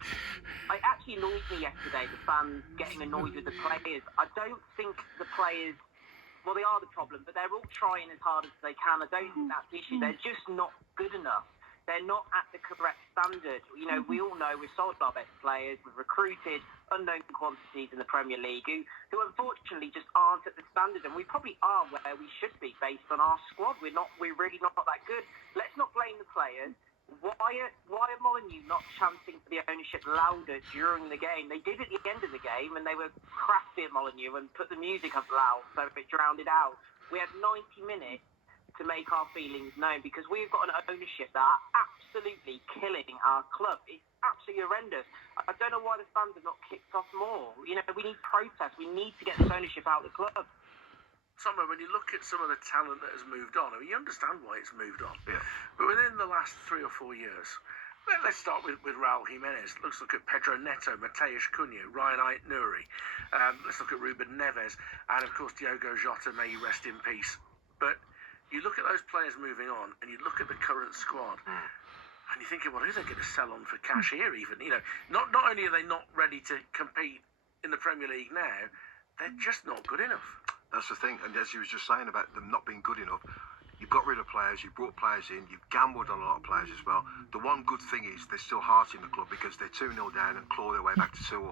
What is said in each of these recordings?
good. It actually annoyed me yesterday, the fans getting annoyed with the players. I don't think the players, well, they are the problem, but they're all trying as hard as they can. I don't think that's the issue. They're just not good enough. They're not at the correct standard. You know, we all know we've sold our best players, we've recruited unknown quantities in the Premier League who unfortunately just aren't at the standard, and we probably are where we should be based on our squad. We're really not that good. Let's not blame the players. Why are Molineux not chanting for the ownership louder during the game? They did at the end of the game, and they were crafty at Molineux and put the music up loud so it drowned it out. We had 90 minutes to make our feelings known because we've got an ownership that are absolutely killing our club. It's absolutely horrendous. I don't know why the fans have not kicked off more. You know, we need protest. We need to get this ownership out of the club. Somewhere, when you look at some of the talent that has moved on, I mean, you understand why it's moved on. Yeah. But within the last 3 or 4 years, let's start with Raul Jimenez. Let's look at Pedro Neto, Mateus Cunha, Ryan Ait-Nouri. Let's look at Ruben Neves. And, of course, Diogo Jota, may he rest in peace. But you look at those players moving on, and you look at the current squad, and you're thinking, well, who are they going to sell on for cash here even? You know, not only are they not ready to compete in the Premier League now, they're just not good enough. That's the thing, and as you was just saying about them not being good enough, you've got rid of players, you've brought players in, you've gambled on a lot of players as well. The one good thing is there's still heart in the club because they're 2-0 down and claw their way back to 2-2.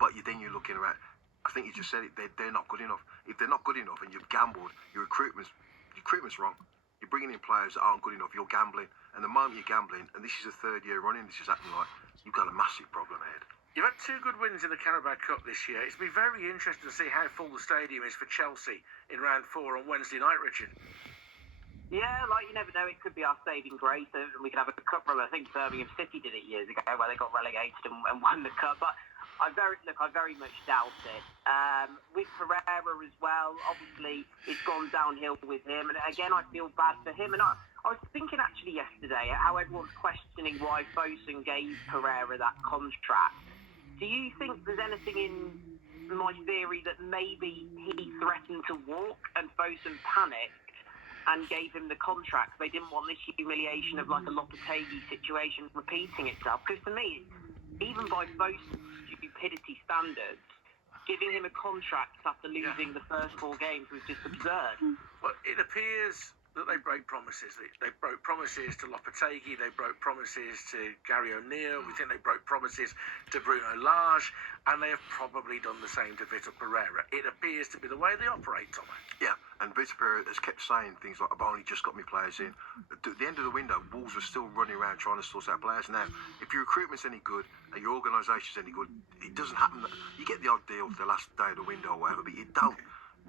But then you're looking around, I think you just said it, they're not good enough. If they're not good enough and you've gambled, your recruitment's wrong. You're bringing in players that aren't good enough, you're gambling. And the moment you're gambling, and this is the 3rd year running, this is happening, like, you've got a massive problem ahead. You've had 2 good wins in the Carabao Cup this year. It's been very interesting to see how full the stadium is for Chelsea in round 4 on Wednesday night, Richard. Yeah, like, you never know, it could be our saving grace, and we could have a cup run. I think Birmingham City did it years ago where they got relegated and won the cup. But I very much doubt it. With Pereira as well, obviously it's gone downhill with him, and again I feel bad for him. And I was thinking actually yesterday how everyone's questioning why Fosun gave Pereira that contract. Do you think there's anything in my theory that maybe he threatened to walk and Fosun panicked and gave him the contract? They didn't want this humiliation of like a Lopetegui situation repeating itself. Because to me, even by Fosun's stupidity standards, giving him a contract after losing the first 4 games was just absurd. Well, it appears that they broke promises. They broke promises to Lopetegui, they broke promises to Gary O'Neill, we think they broke promises to Bruno Lage, and they have probably done the same to Vitor Pereira. It appears to be the way they operate, Tom. Yeah, and Vitor Pereira has kept saying things like, I've only just got my players in. At the end of the window, Wolves are still running around trying to source out players. Now, if your recruitment's any good and your organisation's any good, it doesn't happen. You get the odd deal for the last day of the window or whatever, but you don't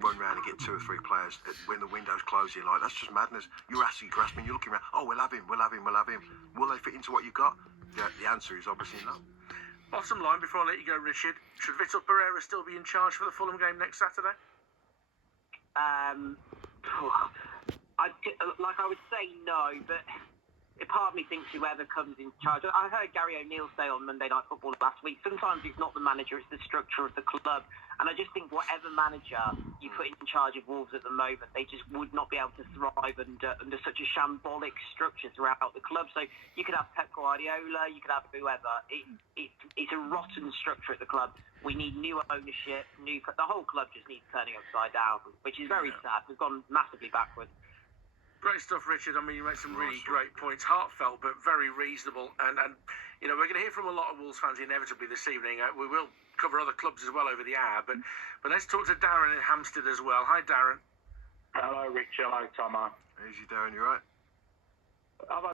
run around and get 2 or 3 players when the window's closing. Like, that's just madness. You're actually grasping, you're looking around, oh, we'll have him. Will they fit into what you've got? The answer is obviously no. Bottom line, before I let you go, Richard, should Vitor Pereira still be in charge for the Fulham game next Saturday? I would say no, but part of me thinks whoever comes in charge. I heard Gary O'Neill say on Monday Night Football last week, sometimes it's not the manager, it's the structure of the club. And I just think whatever manager you put in charge of Wolves at the moment, they just would not be able to thrive under such a shambolic structure throughout the club. So you could have Pep Guardiola, you could have whoever. It's a rotten structure at the club. We need new ownership, the whole club just needs turning upside down, which is very sad. We've gone massively backwards. Great stuff, Richard. I mean, you made some really great points. Heartfelt, but very reasonable. And you know, we're going to hear from a lot of Wolves fans inevitably this evening. We will cover other clubs as well over the hour. But let's talk to Darren in Hampstead as well. Hi, Darren. Hello, Richard. Hello, Tomo. Easy, Darren, you right? I've